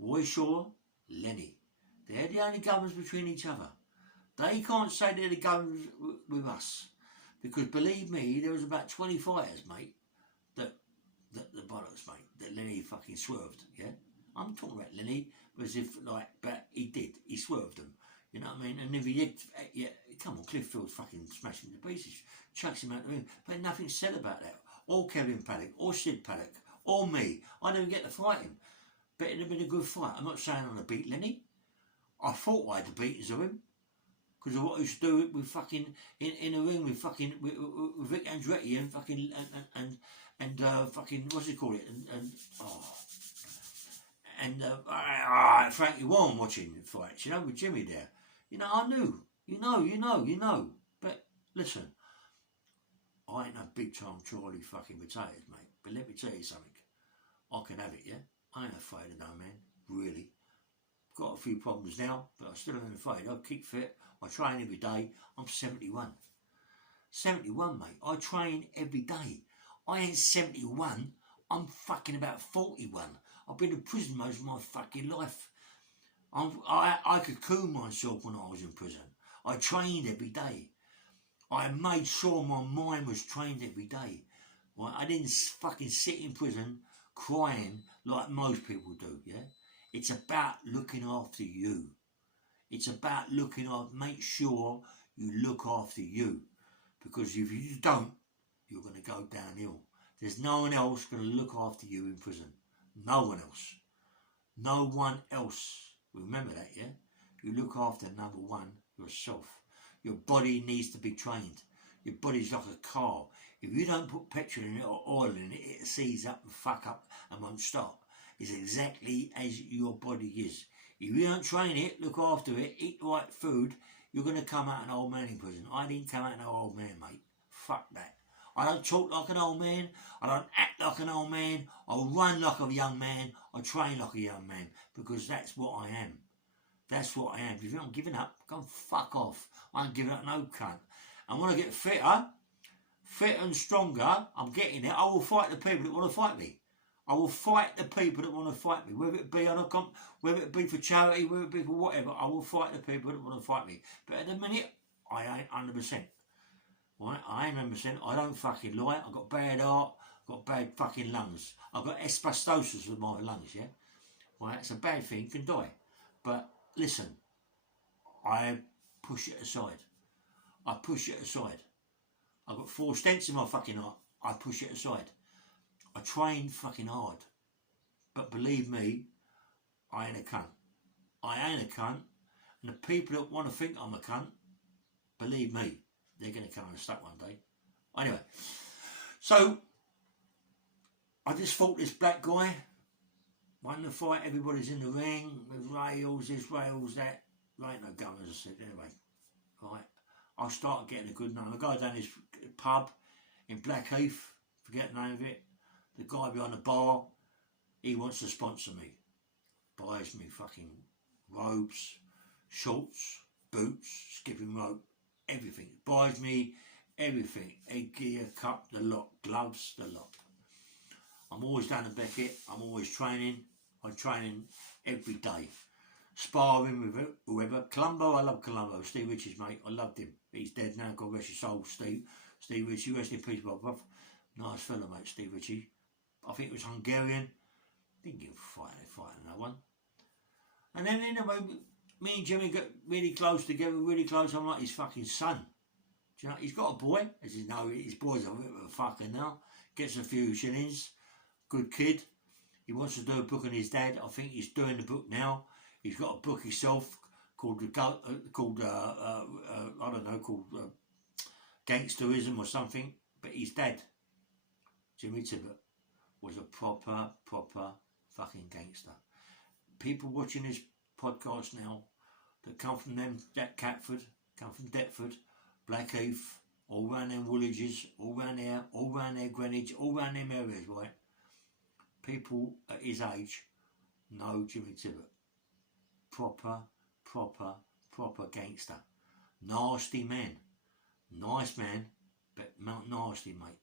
Royshaw, Lenny. They're the only governors between each other. They can't say they're the governors with us. Because believe me, there was about 20 fighters, mate, that the bollocks, mate, that Lenny fucking swerved, yeah? I'm talking about Lenny as if, like, but he did. He swerved them. You know what I mean? And if he did, yeah, come on, Clifford's fucking smashed him to pieces, chucks him out the ring. But nothing said about that. Or Kevin Paddock, or Sid Paddock, or me. I didn't get to fight him. But it'd have been a good fight. I'm not saying I'm going to beat Lenny. I thought I had the beatings of him. Because of what he used to do with fucking, in a ring with fucking, with Vic Andretti and fucking, and fucking, what's it called it? Frankie Warren watching fights, you know, with Jimmy there. You know, I knew. You know. But listen, I ain't no big time Charlie fucking potatoes, mate. But let me tell you something. I can have it, yeah? I ain't afraid of no man, really. Got a few problems now, but I still ain't afraid. I keep fit. I train every day. I'm 71. 71, mate. I train every day. I ain't 71. I'm fucking about 41. I've been in prison most of my fucking life. I cocooned myself when I was in prison. I trained every day. I made sure my mind was trained every day. Right? I didn't fucking sit in prison crying like most people do, yeah? It's about looking after you. It's about looking after, make sure you look after you. Because if you don't, you're going to go downhill. There's no one else going to look after you in prison. No one else. No one else. Remember that, yeah? You look after number one, yourself. Your body needs to be trained. Your body's like a car. If you don't put petrol in it or oil in it, it seizes up and fuck up and won't stop. It's exactly as your body is. If you don't train it, look after it, eat the right food, you're going to come out an old man in prison. I didn't come out an old man, mate. Fuck that. I don't talk like an old man. I don't act like an old man. I run like a young man. I train like a young man. Because that's what I am. That's what I am. If you think I'm giving up, go and fuck off. I ain't giving up no cunt. And when I get fitter and stronger, I'm getting it. I will fight the people that want to fight me. I will fight the people that want to fight me, whether it be on whether it be for charity, whether it be for whatever. I will fight the people that want to fight me. But at the minute, I ain't 100%. Right? I ain't 100%. I don't fucking lie. I've got bad heart. I've got bad fucking lungs. I've got asbestosis with my lungs. Yeah, right. It's a bad thing. You can die. But listen, I push it aside. I push it aside. I've got 4 stents in my fucking heart. I push it aside. I train fucking hard. But believe me, I ain't a cunt. I ain't a cunt. And the people that want to think I'm a cunt, believe me, they're going to come unstuck one day. Anyway, so I just fought this black guy. Won the fight, everybody's in the ring. With rails, this, rails, that. There ain't no gunners, I said. Anyway, right. I started getting a good name. I go down this pub in Blackheath, forget the name of it. The guy behind the bar, he wants to sponsor me. Buys me fucking robes, shorts, boots, skipping rope, everything. Buys me everything. Headgear, cup, the lot, gloves, the lot. I'm always down at Beckett. I'm always training. I'm training every day. Sparring with whoever. Columbo, I love Columbo. Steve Richards, mate. I loved him. He's dead now. God rest his soul, Steve. Steve Ritchie, rest in peace, bruv. Nice fella, mate, Steve Ritchie. I think it was Hungarian. Didn't give a fight on that one. And then anyway, me and Jimmy got really close together, really close. I'm like his fucking son. Do you know, he's got a boy. As you know, his boy's a bit of a fucker now. Gets a few shillings. Good kid. He wants to do a book on his dad. I think he's doing the book now. He's got a book himself called Gangsterism or something. But his dad, Jimmy Tippett, was a proper fucking gangster. People watching this podcast now that come from that Catford, come from Deptford, Blackheath, all round them Woolwiches, all round there Greenwich, all round them areas, right? People at his age know Jimmy Tippett. Proper gangster. Nasty man. Nice man, but nasty, mate.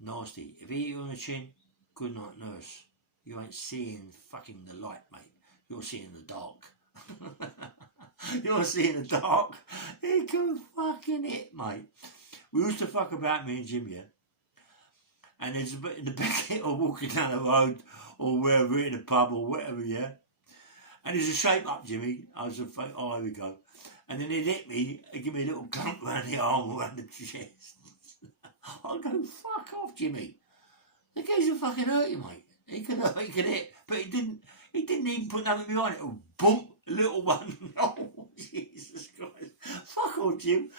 Nasty. If he hit you on the chin, good night, nurse. You ain't seeing fucking the light, mate. You're seeing the dark. You're seeing the dark. He can fucking hit, mate. We used to fuck about, me and Jim, yeah. And there's a bit in the back or walking down the road or wherever, in a pub or whatever, yeah. And there's a shape up, Jimmy. I was like, oh, here we go. And then he'd hit me, he'd give me a little clump around the arm or around the chest. I'd go, fuck off, Jimmy. The geezer fucking hurt you, mate. He could hit, but he didn't even put nothing behind it. Oh, boom, a little one. Oh, Jesus Christ. Fuck off, Jim.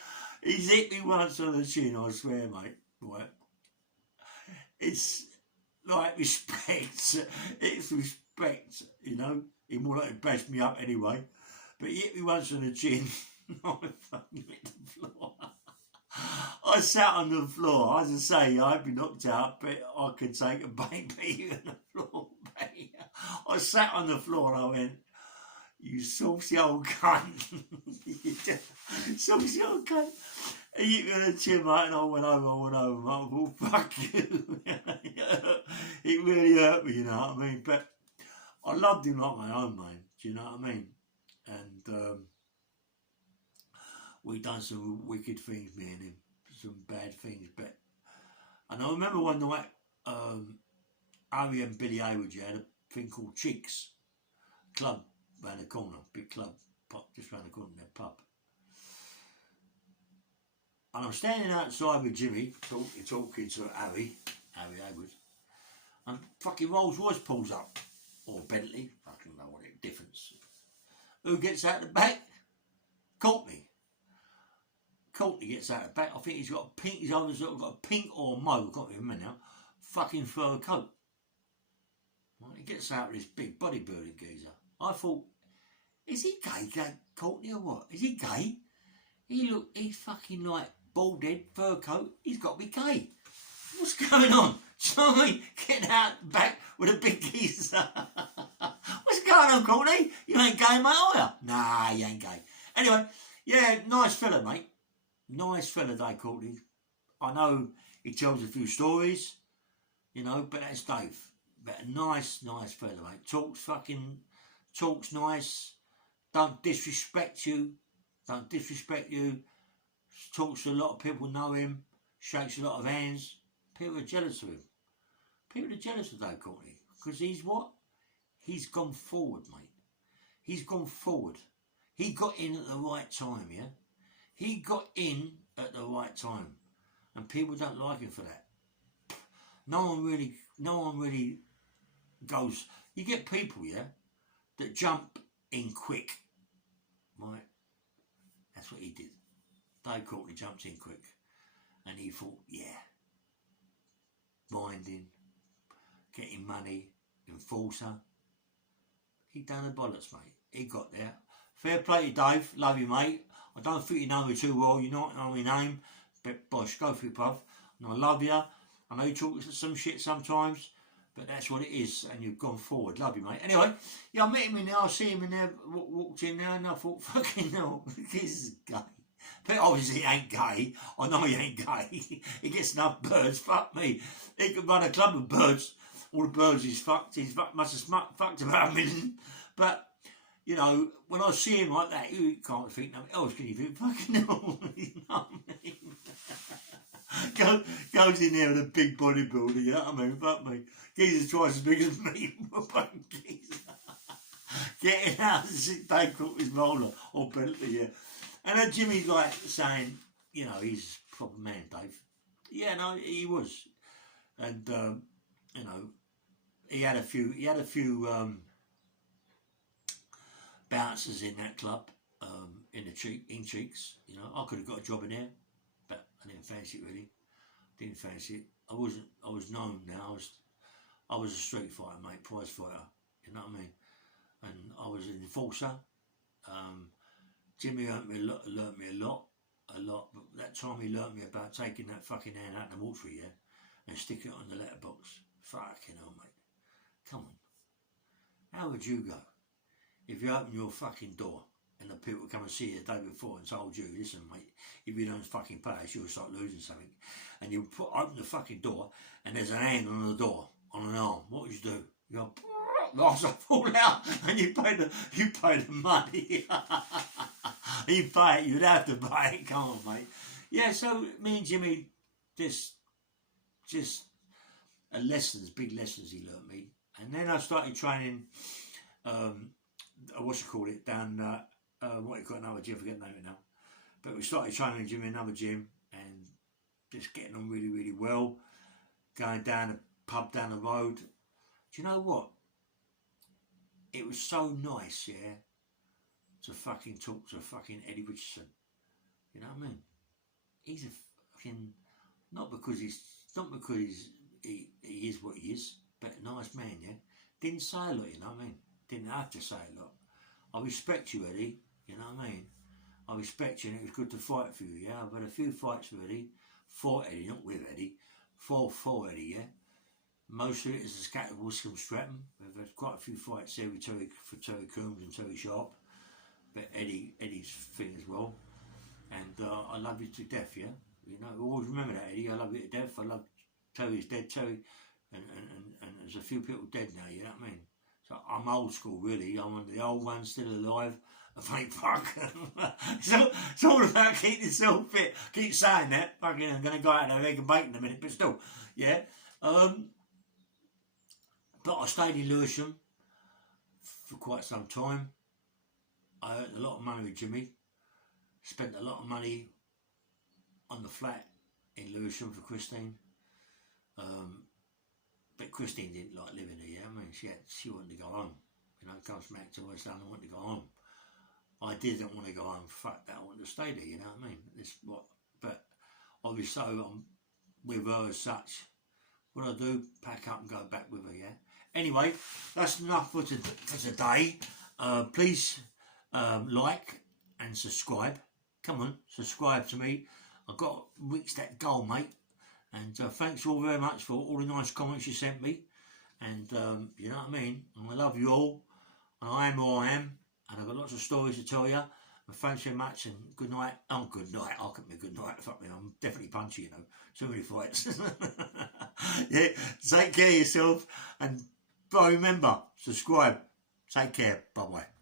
He's hit me once on the chin, I swear, mate. Right. It's like respect. It's respect, you know. He more like to bash me up anyway. But he hit me once on the chin. I fucking hit the floor. I sat on the floor. As I say, I'd be knocked out, but I could take a baby on the floor. I sat on the floor and I went, you saucy old cunt. Saucy old cunt. He hit me on the chin, mate, and I went over, mate. I thought, fuck you. It really hurt me, you know what I mean? But I loved him like my own, man. Do you know what I mean? And we done some wicked things, me and him. Some bad things, but... And I remember one night, Harry and Billy Hayward, had a thing called Chicks. Club round the corner, big club, just round the corner in their pub. And I'm standing outside with Jimmy, talking to Harry Hayward, and fucking Rolls Royce pulls up. Or Bentley, fucking know what it difference. Who gets out the back? Courtney. Courtney gets out the back. I think he's got a pink, he's either got a pink or mauve, I can't remember now, fucking fur coat. Well, he gets out with this big bodybuilding geezer. I thought, is he gay, Courtney, or what? Is he gay? He's fucking like bald head, fur coat. He's got to be gay. What's going on? Sorry, getting out back with a big geezer. What's going on, Courtney? You ain't gay, mate, are you? Nah, you ain't gay. Anyway, yeah, nice fella, mate. Nice fella, Dave Courtney. I know he tells a few stories, you know, but that's Dave. But a nice fella, mate. Talks nice. Don't disrespect you. Talks to a lot of people, know him. Shakes a lot of hands. People are jealous of him. People are jealous of Dave Courtney. Because he's what? He's gone forward, mate. He's gone forward. He got in at the right time, yeah? He got in at the right time. And people don't like him for that. No one really goes... You get people, yeah, that jump in quick. Right? That's what he did. Dave Courtney jumped in quick. And he thought, yeah, minding, getting money, enforcer. He done the bollocks, mate. He got there. Fair play to Dave. Love you, mate. I don't think you know me too well. You don't know my name. But, bosh, go for it, bruv. And I love you. I know you talk some shit sometimes, but that's what it is. And you've gone forward. Love you, mate. Anyway, yeah, I met him in there. I see him in there, walked in there, and I thought, fucking hell, this is gay. But obviously he ain't gay. I know he ain't gay. He gets enough birds. Fuck me. He could run a club of birds. All the birds he's fucked. Must have fucked about a million. But, you know, when I see him like that, you can't think nothing else, can you think? Fucking hell. You know what I mean? Goes in there with a big bodybuilder, you know what I mean? Fuck me. Geezer's twice as big as me. Geezer. Getting out of the sick day cook his roller or Bentley, yeah. And then Jimmy's like saying, you know, he's a proper man, Dave. Yeah, no, he was. And, you know, he had a few bouncers in that club, in Cheeks. You know, I could have got a job in there, but I didn't fancy it really. Didn't fancy it. I was known now. I was a street fighter, mate, prize fighter. You know what I mean? And I was an enforcer. Jimmy learnt me a lot. But that time he learnt me about taking that fucking hand out of the mortuary, yeah, and sticking it on the letterbox. Fucking hell, mate. Come on. How would you go if you open your fucking door and the people come and see you the day before and told you, listen, mate, if you don't fucking pay us, you'll start losing something. And you open the fucking door and there's an hand on the door, on an arm. What would you do? You go, last I fall out, and you pay the money. You pay it, you'd have to pay it. Come on, mate. Yeah, so me and Jimmy, just big lessons he learnt me. And then I started training, down, what you call it now, I forget the name of it now. But we started training Jimmy in another gym and just getting on really, really well. Going down a pub down the road. Do you know what? It was so nice, yeah, to fucking talk to fucking Eddie Richardson. You know what I mean? He's a fucking, not because he is what he is, but a nice man, yeah. Didn't say a lot, you know what I mean? Didn't have to say a lot. I respect you, Eddie, you know what I mean? I respect you, and it was good to fight for you, yeah. I've had a few fights with Eddie, for Eddie, not with Eddie, for Eddie, yeah. Most of it is a scatter Wiscombe Stratton. We've had quite a few fights there with Terry Coombs and Terry Sharp, but Eddie's thing as well. And I love you to death, yeah. You know, always remember that, Eddie. I love you to death. I love Terry's dead, Terry, and there's a few people dead now. You know what I mean? So I'm old school, really. I'm one of the old ones still alive. I think fuck. So it's all about keeping yourself fit. Keep saying that. Fucking, I'm gonna go out there egg and bacon in a minute, but still, yeah. But I stayed in Lewisham for quite some time. I earned a lot of money with Jimmy. Spent a lot of money on the flat in Lewisham for Christine. But Christine didn't like living there, yeah? I mean, she wanted to go home. You know, comes back to West London, wanted to go home. I didn't want to go home. Fuck that, I wanted to stay there, you know what I mean? But obviously, I'm with her as such. What I do, pack up and go back with her, yeah? Anyway, that's enough for today. Please like and subscribe. Come on, subscribe to me. I've got to reach that goal, mate. And thanks all very much for all the nice comments you sent me. And you know what I mean? And I love you all. And I am who I am. And I've got lots of stories to tell you. And thanks very much. And good night. Oh, good night. I can't be good night. Fuck me. I'm definitely punchy, you know. Too many fights. Yeah. Take care of yourself. And remember, subscribe. Take care. Bye-bye.